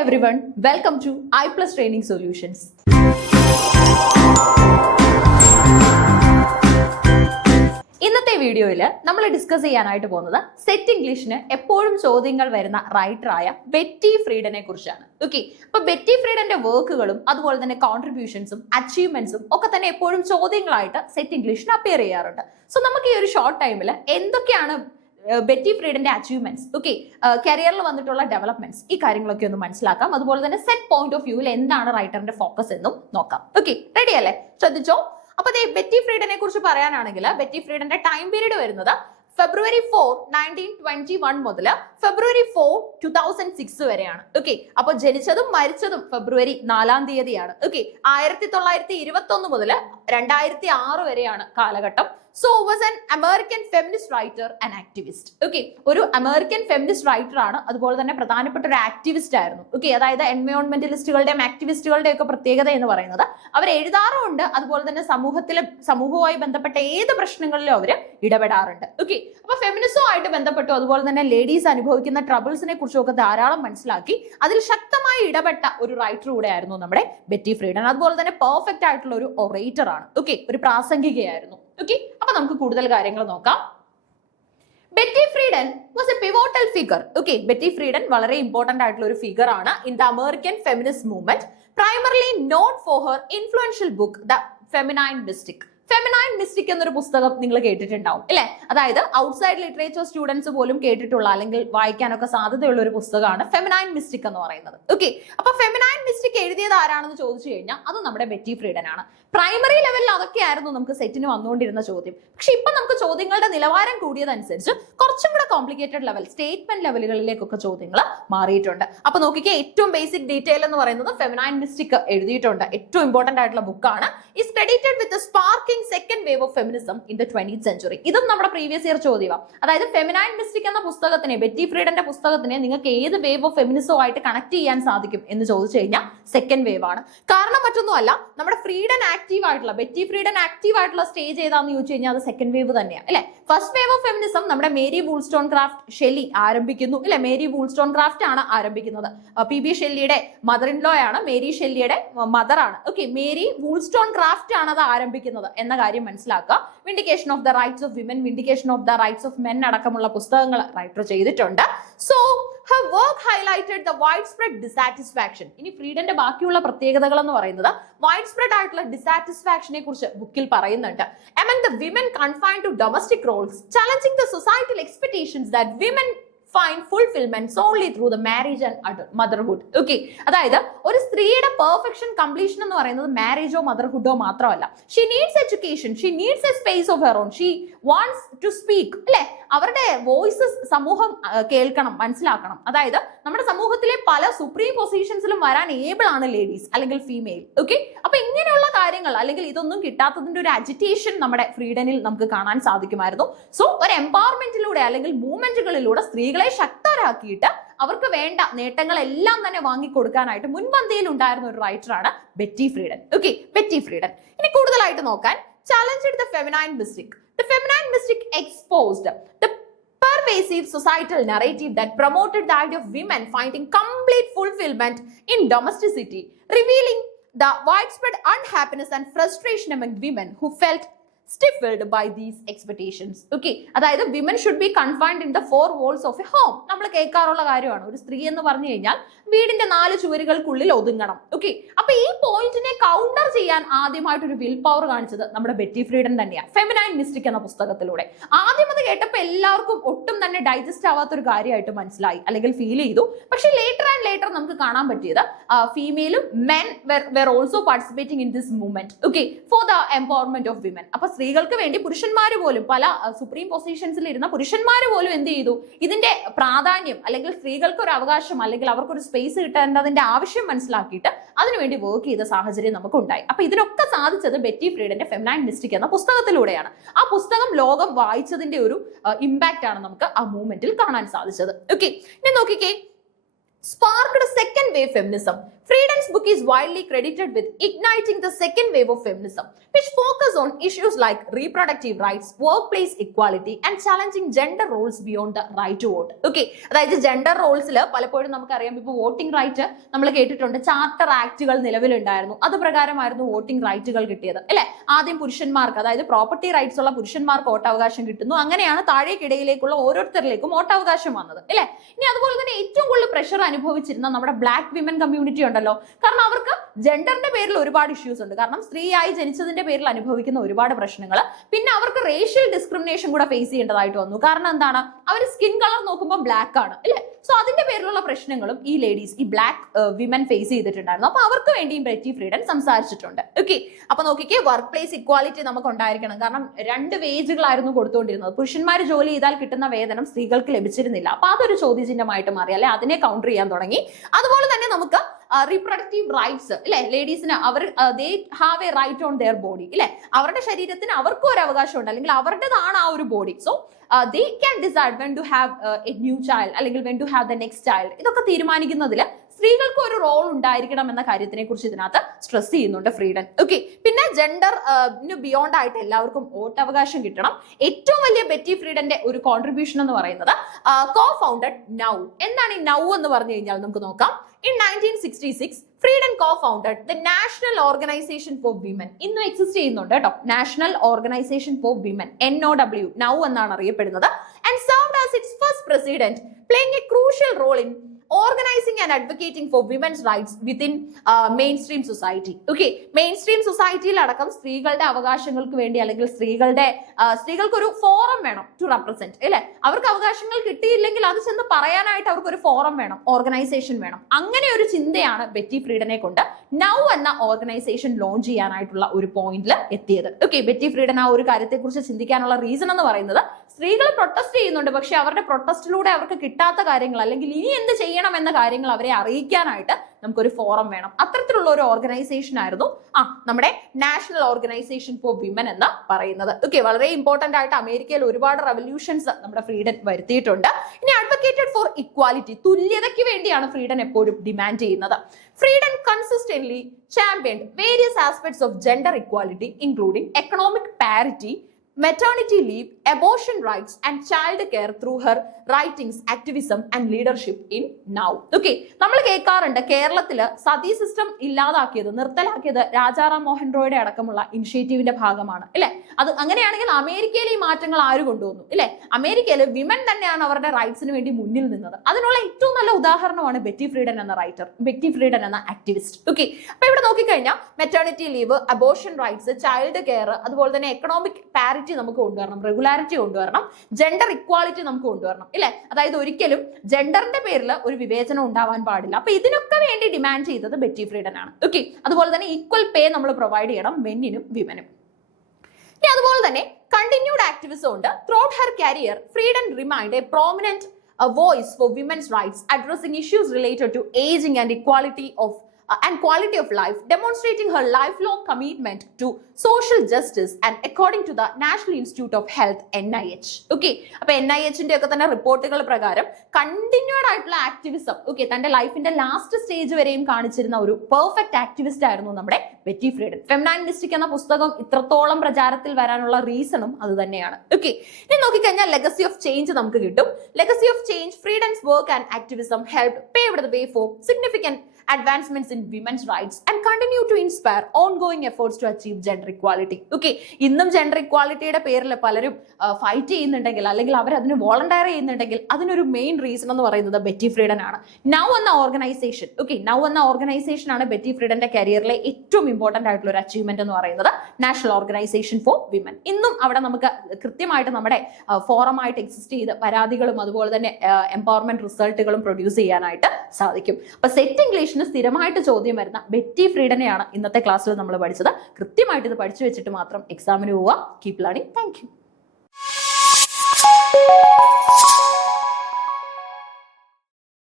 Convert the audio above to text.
everyone, welcome to I Plus Training Solutions. ഇന്നത്തെ വീഡിയോയിൽ നമ്മൾ ഡിസ്കസ് ചെയ്യാനായിട്ട് പോകുന്നത് സെറ്റ് ഇംഗ്ലീഷിന് എപ്പോഴും ചോദ്യങ്ങൾ വരുന്ന റൈറ്ററായ ബെറ്റി ഫ്രീഡനെ കുറിച്ചാണ്. ഓക്കെ, അപ്പൊ ബെറ്റി ഫ്രീഡന്റെ വർക്കുകളും അതുപോലെ തന്നെ കോൺട്രിബ്യൂഷൻസും അച്ചീവ്മെന്റ്സും ഒക്കെ തന്നെ എപ്പോഴും ചോദ്യങ്ങളായിട്ട് സെറ്റ് ഇംഗ്ലീഷിന് അപ്പിയർ ചെയ്യാറുണ്ട്. സോ നമുക്ക് ഈ ഒരു ഷോർട്ട് ടൈമിൽ എന്തൊക്കെയാണ് ബെറ്റി ഫ്രീഡന്റെ അച്ചീവ്മെന്റ്സ്, ഓക്കെ, കരിയറിൽ വന്നിട്ടുള്ള ഡെവലപ്മെന്റ്സ്, ഈ കാര്യങ്ങളൊക്കെ ഒന്ന് മനസ്സിലാക്കാം. അതുപോലെ തന്നെ സെറ്റ് പോയിന്റ് ഓഫ് വ്യൂവിൽ എന്താണ് റൈറ്ററിന്റെ ഫോക്കസ് എന്നും നോക്കാം. ഓക്കെ, റെഡി അല്ലേ? ശ്രദ്ധിച്ചോ. അപ്പൊ ബെറ്റി ഫ്രീഡനെ കുറിച്ച് പറയാനാണെങ്കിൽ ബെറ്റി ഫ്രീഡന്റെ ടൈം പീരീഡ് വരുന്നത് ഫെബ്രുവരി 4, 1921 മുതൽ ഫെബ്രുവരി 4, 2006 വരെയാണ്. ഓക്കെ, അപ്പൊ ജനിച്ചതും മരിച്ചതും ഫെബ്രുവരി 4-ാം തീയതിയാണ്. ഓക്കെ, 1921 മുതൽ 2006 വരെയാണ് കാലഘട്ടം. So was an American feminist writer and activist. Okay, ഒരു അമേരിക്കൻ ഫെമിനിസ്റ്റ് റൈറ്റർ ആണ്, അതുപോലെ തന്നെ പ്രധാനപ്പെട്ട ഒരു ആക്ടിവിസ്റ്റ് ആയിരുന്നു. ഓക്കെ, അതായത് എൻവയോൺമെന്റലിസ്റ്റുകളുടെയും ആക്ടിവിസ്റ്റുകളുടെയും ഒക്കെ പ്രത്യേകത എന്ന് പറയുന്നത് അവർ എഴുതാറുമുണ്ട്, അതുപോലെ തന്നെ സമൂഹവുമായി ബന്ധപ്പെട്ട ഏത് പ്രശ്നങ്ങളിലും അവർ ഇടപെടാറുണ്ട്. ഓക്കെ, അപ്പൊ ഫെമിനിസവുമായിട്ട് ബന്ധപ്പെട്ടു, അതുപോലെ തന്നെ ലേഡീസ് അനുഭവിക്കുന്ന ട്രബിൾസിനെ കുറിച്ചും ഒക്കെ ധാരാളം മനസ്സിലാക്കി അതിൽ ശക്തമായി ഇടപെട്ട ഒരു റൈറ്റർ കൂടെ ആയിരുന്നു നമ്മുടെ ബെറ്റി ഫ്രീഡൻ. അതുപോലെ തന്നെ പെർഫെക്റ്റ് ആയിട്ടുള്ള ഒരു ഒറേറ്റർ ആണ്. ഓക്കെ, ഒരു പ്രാസംഗികയായിരുന്നു. ഓക്കെ, അപ്പൊ നമുക്ക് കൂടുതൽ കാര്യങ്ങൾ നോക്കാം. Betty Friedan was A pivotal figure. Okay, Betty Friedan വളരെ ഇമ്പോർട്ടന്റ് ആയിട്ടുള്ള ഒരു ഫിഗർ ആണ് in the American feminist movement, primarily known for her influential book the feminine mystic. Feminine mystic എന്നൊരു പുസ്തകം നിങ്ങൾ കേട്ടിട്ടുണ്ടാവും അല്ലെ? അതായത് ഔട്ട്സൈഡ് ലിറ്ററേച്ചർ സ്റ്റുഡൻസ് പോലും കേട്ടിട്ടുള്ള അല്ലെങ്കിൽ വായിക്കാനൊക്കെ സാധ്യതയുള്ള ഒരു പുസ്തകമാണ് ഫെമിനൈൻ മിസ്റ്റിക് എന്ന് പറയുന്നത്. ഓക്കെ, അപ്പൊ ഫെമിനൈൻ മിസ്റ്റിക് എഴുതിയത് ആരാണെന്ന് ചോദിച്ചു കഴിഞ്ഞാൽ അത് നമ്മുടെ ബെറ്റി ഫ്രീഡൻ ആണ്. പ്രൈമറി ലെവലിൽ അതൊക്കെയായിരുന്നു നമുക്ക് സെറ്റിന് വന്നുകൊണ്ടിരുന്ന ചോദ്യം. പക്ഷെ ഇപ്പൊ നമുക്ക് ചോദ്യങ്ങളുടെ നിലവാരം കൂടിയതനുസരിച്ച് കുറച്ചും കൂടെ കോംപ്ലിക്കേറ്റഡ് ലെവൽ, സ്റ്റേറ്റ്മെന്റ് ലെവലുകളിലേക്കൊക്കെ ചോദ്യങ്ങൾ മാറിയിട്ടുണ്ട്. അപ്പൊ നോക്കിക്കേ, ഏറ്റവും ബേസിക് ഡീറ്റെയിൽ എന്ന് പറയുന്നത് ഫെമിനൈൻ മിസ്റ്റിക് എഴുതിയിട്ടുണ്ട്. ഏറ്റവും ഇമ്പോർട്ടന്റ് ആയിട്ടുള്ള ബുക്കാണ്. Is credited with sparking second wave of feminism in the 20th century. ഇതും നമ്മുടെ പ്രീവിയസ് ഇയർ ചോദ്യമാണ്. അതായത് ഫെമിനൈൻ മിസ്റ്റിക് എന്ന പുസ്തകത്തിനെ, ബെറ്റി ഫ്രീഡന്റെ പുസ്തകത്തിനെ നിങ്ങൾക്ക് ഏത് വേവ് ഓഫ് ഫെമിനിസവും ആയിട്ട് കണക്ട് ചെയ്യാൻ സാധിക്കും എന്ന് ചോദിച്ചു കഴിഞ്ഞാൽ സെക്കൻഡ് വേവ് ആണ്. കാരണം മറ്റൊന്നുമല്ല, നമ്മുടെ ഫ്രീഡൻ ആക്റ്റീവ് ആയിട്ടുള്ള, ബെറ്റി ഫ്രീഡൻ ആക്റ്റീവ് ആയിട്ടുള്ള സ്റ്റേജ് ഏതാന്ന് ചോദിച്ചു കഴിഞ്ഞാൽ അത് സെക്കൻഡ് വേവ് തന്നെയാണ് അല്ലെ? ഫസ്റ്റ് വേവ് ഓഫ് ഫെമിനിസം നമ്മുടെ മേരി വൂൾസ്റ്റോൺക്രാഫ്റ്റ് ഷെല്ലി ആരംഭിക്കുന്നു അല്ലെ? മേരി വൂൾസ്റ്റോൺക്രാഫ്റ്റ് ആണ് ആരംഭിക്കുന്നത്. PB ഷെല്ലിയുടെ മദർ ഇൻ ലോ ആണ്, മേരി ഷെല്ലിയുടെ മദർ ആണ്. ഓക്കെ, മേരി വൂൾസ്റ്റോൺക്രാഫ്റ്റ് ആണ് അത് ആരംഭിക്കുന്നത് എന്ന കാര്യം മനസ്സിലാക്കുക. Vindication of the rights of women, vindication of the rights of men അടക്കമുള്ള പുസ്തകങ്ങൾ റൈറ്റർ ചെയ്തിട്ടുണ്ട്. So her work highlighted the widespread dissatisfaction. ഇനി ഫ്രീഡന്റെ ബാക്കിയുള്ള പ്രത്യേകതകൾ എന്ന് പറയുന്നത് വൈഡ്സ്പ്രെഡ് ആയിട്ടുള്ള ഡിസാറ്റിസ്ഫാക്ഷനെ കുറിച്ച് ബുക്കിൽ പറയുന്നുണ്ട്. among the women confined to domestic roles, challenging the societal expectations that women find fulfillment solely through the marriage and motherhood. Okay, അതായത് ഒരു സ്ത്രീയുടെ പെർഫെക്ഷൻ കംപ്ലീഷൻ എന്ന് പറയുന്നത് മാരേജോ മദർഹുഡോ മാത്രമല്ല. She needs education, she needs a space of her own, she wants to speak അല്ലെ? അവരുടെ വോയിസസ് സമൂഹം കേൾക്കണം, മനസ്സിലാക്കണം. അതായത് നമ്മുടെ സമൂഹത്തിലെ പല സുപ്രീം പൊസിഷൻസിലും വരാൻ ഏബിൾ ആണ് ലേഡീസ് അല്ലെങ്കിൽ ഫീമെയിൽ. ഓക്കെ, അപ്പൊ ഇങ്ങനെയുള്ള കാര്യങ്ങൾ അല്ലെങ്കിൽ ഇതൊന്നും കിട്ടാത്തതിന്റെ ഒരു അജിറ്റേഷൻ നമ്മുടെ ഫ്രീഡനിൽ നമുക്ക് കാണാൻ സാധിക്കുമായിരുന്നു. സോ ഒരു എംപവർമെന്റിലൂടെ അല്ലെങ്കിൽ മൂവ്മെന്റുകളിലൂടെ സ്ത്രീകളെ ശക്തരാക്കിയിട്ട് അവർക്ക് വേണ്ട നേട്ടങ്ങളെല്ലാം തന്നെ വാങ്ങിക്കൊടുക്കാനായിട്ട് മുൻപന്തിയിൽ ഉണ്ടായിരുന്ന ഒരു റൈറ്ററാണ് Betty Friedan. Okay, Betty Friedan. ഇനി കൂടുതലായിട്ട് നോക്കാൻ, challenged the feminine mystic. The feminine mystic exposed the pervasive societal narrative that promoted the idea of women finding complete fulfillment in domesticity, revealing the widespread unhappiness and frustration among women who felt stifled by these expectations. Okay, അതായത് women should be confined in the 4 walls of A home. നമ്മൾ കേൾക്കാറുള്ള കാര്യമാണ്. ഒരു സ്ത്രീ എന്ന് പറഞ്ഞു കഴിഞ്ഞാൽ വീടിന്റെ 4 ചുവരുകൾക്കുള്ളിൽ ഒതുങ്ങണം. Okay, അപ്പൊ ഈ പോയിന്റിനെ കൗണ്ടർ ചെയ്യാൻ ആദ്യമായിട്ട് ഒരു വിൽ പവർ കാണിച്ചത് നമ്മുടെ ബെറ്റി ഫ്രീഡൻ തന്നെയാണ്, ഫെമിനൈൻ മിസ്റ്റിക് എന്ന പുസ്തകത്തിലൂടെ. ആദ്യം അത് കേട്ടപ്പോൾ എല്ലാവർക്കും ഒട്ടും തന്നെ ഡൈജസ്റ്റ് ആവാത്ത ഒരു കാര്യമായിട്ട് മനസ്സിലായി അല്ലെങ്കിൽ ഫീൽ ചെയ്തു. പക്ഷെ ലേറ്റർ ആൻഡ് ലേറ്റർ നമുക്ക് കാണാൻ പറ്റിയത് ഫീമെയിലും men were also participating in this movement. Okay, for the empowerment of women. അപ്പൊ സ്ത്രീകൾക്ക് വേണ്ടി പുരുഷന്മാർ പോലും, പല സുപ്രീം പൊസിഷൻസിൽ ഇരുന്ന പുരുഷന്മാർ പോലും എന്ത് ചെയ്തു, ഇതിന്റെ പ്രാധാന്യം അല്ലെങ്കിൽ സ്ത്രീകൾക്ക് ഒരു അവകാശം അല്ലെങ്കിൽ അവർക്കൊരു സ്പേസ് കിട്ടേണ്ടതിന്റെ ആവശ്യം മനസ്സിലാക്കിയിട്ട് അതിനുവേണ്ടി വർക്ക് ചെയ്ത സാഹചര്യം നമുക്ക് ഉണ്ടായി. അപ്പൊ ഇതിനൊക്കെ സാധിച്ചത് ബെറ്റി ഫ്രീഡന്റെ ഫെമിനൈൻ മിസ്റ്റിക് എന്ന പുസ്തകത്തിലൂടെയാണ്. ആ പുസ്തകം ലോകം വായിച്ചതിന്റെ ഒരു ഇമ്പാക്റ്റ് ആണ് നമുക്ക് ആ മൂവ്മെന്റിൽ കാണാൻ സാധിച്ചത്. ഓക്കെ, ഇനി നോക്കിക്കേ, sparked second wave feminism. Freedom Freeden's book is widely credited with igniting the second wave of feminism, which focus on issues like reproductive rights, workplace equality, and challenging gender roles beyond the right to vote. Okay, അതായത് gender റോൾസിൽ പലപ്പോഴും നമുക്കറിയാം, ഇപ്പോൾ voting right നമ്മൾ കേട്ടിട്ടുണ്ട്, charter ആക്ടുകൾ നിലവിലുണ്ടായിരുന്നു, അത് പ്രകാരമായിരുന്നു voting റൈറ്റുകൾ കിട്ടിയത് അല്ലെ. ആദ്യം പുരുഷന്മാർക്ക്, അതായത് പ്രോപ്പർട്ടി റൈറ്റ്സ് ഉള്ള പുരുഷന്മാർക്ക് വോട്ടവകാശം കിട്ടുന്നു, അങ്ങനെയാണ് താഴേക്കിടയിലേക്കുള്ള ഓരോരുത്തരിലേക്കും വോട്ടവകാശം വന്നത് അല്ലെ. ഇനി അതുപോലെ തന്നെ ഏറ്റവും കൂടുതൽ പ്രഷർ അനുഭവിച്ചിരുന്ന നമ്മുടെ ബ്ലാക്ക് വിമൻ കമ്മ്യൂണിറ്റി ഉണ്ടല്ലോ, കാരണം അവർക്ക് ജെൻഡറിന്റെ പേരിൽ ഒരുപാട് ഇഷ്യൂസ് ഉണ്ട്. കാരണം സ്ത്രീയായി ജനിച്ചതിന്റെ പേരിൽ അനുഭവിക്കുന്ന ഒരുപാട് പ്രശ്നങ്ങൾ, പിന്നെ അവർക്ക് റേഷ്യൽ ഡിസ്ക്രിമിനേഷൻ കൂടെ ഫേസ് ചെയ്യേണ്ടതായിട്ട് വന്നു. കാരണം എന്താണ്, അവർ സ്കിൻ കളർ നോക്കുമ്പോൾ ബ്ലാക്ക് ആണ് അല്ലെ. സോ അതിന്റെ പേരിലുള്ള പ്രശ്നങ്ങളും ഈ ലേഡീസ്, ഈ ബ്ലാക്ക് വിമൻ ഫേസ് ചെയ്തിട്ടുണ്ടായിരുന്നു. അപ്പൊ അവർക്ക് വേണ്ടിയും ബെറ്റി ഫ്രീഡൻ സംസാരിച്ചിട്ടുണ്ട്. ഓക്കെ, അപ്പൊ നോക്കിക്കേ, വർക്ക് പ്ലേസ് ഇക്വാലിറ്റി നമുക്ക് ഉണ്ടായിരിക്കണം. കാരണം 2 വേജുകളായിരുന്നു കൊടുത്തുകൊണ്ടിരുന്നത്. പുരുഷന്മാർ ജോലി ചെയ്താൽ കിട്ടുന്ന വേതനം സ്ത്രീകൾക്ക് ലഭിച്ചിരുന്നില്ല. അപ്പൊ അതൊരു ചോദ്യചിഹ്നമായിട്ട് മാറി അല്ലെ, അതിനെ കൗണ്ടർ ചെയ്യാൻ തുടങ്ങി. അതുപോലെ തന്നെ നമുക്ക് റീപ്രൊഡക്റ്റീവ് റൈറ്റ്സ് അല്ലെ, ലേഡീസിന് അവർ they have a right on their body അല്ലെ, അവരുടെ ശരീരത്തിന് അവർക്കും ഒരു അവകാശം ഉണ്ട്, അല്ലെങ്കിൽ അവരുടേതാണ് ആ ഒരു body. So they can decide when to have a new child അല്ലെങ്കിൽ when to have the next child. ഇതൊക്കെ തീരുമാനിക്കുന്നതിൽ സ്ത്രീകൾക്ക് ഒരു റോൾ ഉണ്ടായിരിക്കണം എന്ന കാര്യത്തിനെ കുറിച്ച് ഇതിനകത്ത് സ്ട്രെസ് ചെയ്യുന്നുണ്ട് ഫ്രീഡൻ. ഓക്കെ, പിന്നെ ജെൻഡർ ബിയോണ്ട് ആയിട്ട് എല്ലാവർക്കും വോട്ടവകാശം കിട്ടണം. ഏറ്റവും വലിയ ബെറ്റി ഫ്രീഡന്റെ ഒരു കോൺട്രിബ്യൂഷൻ എന്ന് പറയുന്നത് കോ ഫൗണ്ടഡ് നൗ. എന്താണ് ഈ നൗ എന്ന് പറഞ്ഞു കഴിഞ്ഞാൽ നമുക്ക് നോക്കാം. In 1966, Freeden co-founded the National Organization for Women. ഇന്നും എക്സിസ്റ്റ് ചെയ്യുന്നുണ്ട് കേട്ടോ, national organisation for women, NOW, now എന്നാണ് അറിയപ്പെടുന്നത്. And served as its first president, playing a crucial role in organizing and advocating for women's rights within mainstream society. Okay, mainstream സൊസൈറ്റിയിൽ അടക്കം സ്ത്രീകളുടെ അവകാശങ്ങൾക്ക് വേണ്ടി, അല്ലെങ്കിൽ സ്ത്രീകൾക്ക് ഒരു ഫോറം വേണം ടു റെപ്രസെന്റ് അല്ലെ. അവർക്ക് അവകാശങ്ങൾ കിട്ടിയില്ലെങ്കിൽ അത് ചെന്ന് പറയാനായിട്ട് അവർക്ക് ഒരു ഫോറം വേണം, ഓർഗനൈസേഷൻ വേണം. അങ്ങനെ ഒരു ചിന്തയാണ് ബെറ്റി ഫ്രീഡനെ കൊണ്ട് നൗ എന്ന ഓർഗനൈസേഷൻ ലോഞ്ച് ചെയ്യാനായിട്ടുള്ള ഒരു പോയിന്റിൽ എത്തിയത്. ഓക്കെ, ബെറ്റി ഫ്രീഡൻ ആ ഒരു കാര്യത്തെ കുറിച്ച് ചിന്തിക്കാനുള്ള റീസൺ എന്ന് പറയുന്നത്, സ്ത്രീകൾ പ്രൊട്ടസ്റ്റ് ചെയ്യുന്നുണ്ട്, പക്ഷെ അവരുടെ പ്രൊട്ടസ്റ്റിലൂടെ അവർക്ക് കിട്ടാത്ത കാര്യങ്ങൾ, അല്ലെങ്കിൽ ഇനി എന്ത് ചെയ്യണം എന്ന കാര്യങ്ങൾ അവരെ അറിയിക്കാനായിട്ട് നമുക്കൊരു ഫോറം വേണം. അത്തരത്തിലുള്ള ഒരു ഓർഗനൈസേഷൻ ആയിരുന്നു നമ്മുടെ നാഷണൽ ഓർഗനൈസേഷൻ ഫോർ വിമൻ എന്ന് പറയുന്നത്. ഓക്കെ, വളരെ ഇമ്പോർട്ടന്റ് ആയിട്ട് അമേരിക്കയിൽ ഒരുപാട് റെവല്യൂഷൻസ് നമ്മുടെ ഫ്രീഡൻ വരുത്തിയിട്ടുണ്ട്. ഇനി അഡ്വക്കേറ്റഡ് ഫോർ ഇക്വാലിറ്റി, തുല്യതയ്ക്ക് വേണ്ടിയാണ് ഫ്രീഡൻ എപ്പോഴും ഡിമാൻഡ് ചെയ്യുന്നത്. Friedan consistently championed various aspects of gender equality, including economic parity, maternity leave, abortion rights, and child care through her writings, activism, and leadership in now. Okay, നമ്മൾ കേൾക്കാറുണ്ട് കേരളത്തിൽ sati system ഇല്ലാതാക്കിയത്, നിർത്തലാക്കിയത് Rajaram Mohan റോയുടെ അടക്കമുള്ള ഇനിഷ്യേറ്റീവിന്റെ ഭാഗമാണ് അല്ലെ. അത് അങ്ങനെയാണെങ്കിൽ അമേരിക്കയിൽ ഈ മാറ്റങ്ങൾ ആര് കൊണ്ടുവന്നു അല്ലെ? അമേരിക്കയിൽ വിമൻ തന്നെയാണ് അവരുടെ റൈറ്റ്സിന് വേണ്ടി മുന്നിൽ നിന്നത്. അതിനുള്ള ഏറ്റവും നല്ല ഉദാഹരണമാണ് ബെറ്റി ഫ്രീഡൻ എന്ന റൈറ്റർ, ബെറ്റി ഫ്രീഡൻ എന്ന ആക്ടിവിസ്റ്റ്. ഓക്കെ, അപ്പൊ ഇവിടെ നോക്കിക്കഴിഞ്ഞാൽ maternity leave, abortion rights, child care, അതുപോലെ തന്നെ എക്കണോമിക് പാരിറ്റി നമുക്ക് കൊണ്ടുവരണം, റെഗുലാരിറ്റി കൊണ്ടുവരണം, ജെൻഡർ ഇക്വാലിറ്റി നമുക്ക് കൊണ്ടുവരണം ഇല്ലെ. അതായത് ഒരിക്കലും ജെൻഡറിന്റെ പേരിൽ ഒരു വിവേചനം ഉണ്ടാവാൻ പാടില്ല. അപ്പൊ ഇതിനൊക്കെ വേണ്ടി ഡിമാൻഡ് ചെയ്തത് ബെറ്റി ഫ്രീഡൻ ആണ്. ഓക്കെ, അതുപോലെ തന്നെ ഈക്വൽ പേ നമ്മൾ പ്രൊവൈഡ് ചെയ്യണം മെന്നിനും വിമനും. ഇനി അതുപോലെ തന്നെ കണ്ടിന്യൂഡ് ആക്ടിവിസം ഉണ്ട്. Throughout Har career Friedan remind A prominent voice for women's rights, addressing issues related to aging and equality of and quality of life, demonstrating her lifelong commitment to social justice and according to the National Institute of Health, NIH. Okay, അപ്പോൾ NIH-ന്റെ ഒക്കെ തന്നെ റിപ്പോർട്ടുകൾ പ്രകാരം continued ആയിട്ടുള്ള activism, okay, തന്റെ ലൈഫിന്റെ last stage വരെയും കാണിച്ചിരുന്ന ഒരു പെർഫെക്റ്റ് ആക്ടിവിസ്റ്റ് ആയിരുന്നു നമ്മുടെ ബെറ്റി ഫ്രീഡൻ. ഫെമിനൈൻ മിസ്റ്റിക് എന്ന പുസ്തകം ഇത്രത്തോളം പ്രചാരത്തിൽ വരാനുള്ള റീസണും അത് തന്നെയാണ്. ഓക്കെ, ഇനി നോക്കിക്കഴിഞ്ഞാൽ ലെഗസി ഓഫ് ചേഞ്ച് നമുക്ക് കിട്ടും. Legacy of change, Friedan's work and activism helped pave the way for significant advancements in women's rights and continue to inspire ongoing efforts to achieve gender equality. Okay, ഇന്നും gender ഇക്വാലിറ്റിയുടെ പേരിൽ പലരും fight ചെയ്യുന്നുണ്ടെങ്കിൽ, അല്ലെങ്കിൽ അവർ അതിന് volunteer ചെയ്യുന്നുണ്ടെങ്കിൽ, അതിനൊരു main reason എന്ന് പറയുന്നത് ബെറ്റി ഫ്രീഡൻ ആണ്. നൗ എന്ന ഓർഗനൈസേഷൻ, ഓക്കെ, നൗ എന്ന ഓർഗനൈസേഷൻ ആണ് ബെറ്റി ഫ്രീഡന്റെ കരിയറിലെ ഏറ്റവും ഇമ്പോർട്ടന്റ് ആയിട്ടുള്ള ഒരു അച്ചീവ്മെന്റ് എന്ന് പറയുന്നത്, നാഷണൽ ഓർഗനൈസേഷൻ ഫോർ വിമൻ. ഇന്നും അവിടെ നമുക്ക് കൃത്യമായിട്ട് നമ്മുടെ ഫോറമായിട്ട് എക്സിസ്റ്റ് ചെയ്ത് പരാതികളും അതുപോലെ തന്നെ എംപവർമെന്റ് റിസൾട്ടുകളും പ്രൊഡ്യൂസ് ചെയ്യാനായിട്ട് സാധിക്കും. അപ്പൊ സെറ്റ് ഇംഗ്ലീഷ് സ്ഥിരമായിട്ട് ചോദ്യം വരുന്ന ബെറ്റി ഫ്രീഡനെയാണ് ഇന്നത്തെ ക്ലാസ്സിൽ നമ്മൾ പഠിച്ചത്. കൃത്യമായിട്ട് ഇത് പഠിച്ചു വെച്ചിട്ട് മാത്രം എക്സാമിന് പോവുക. Keep learning. Thank you.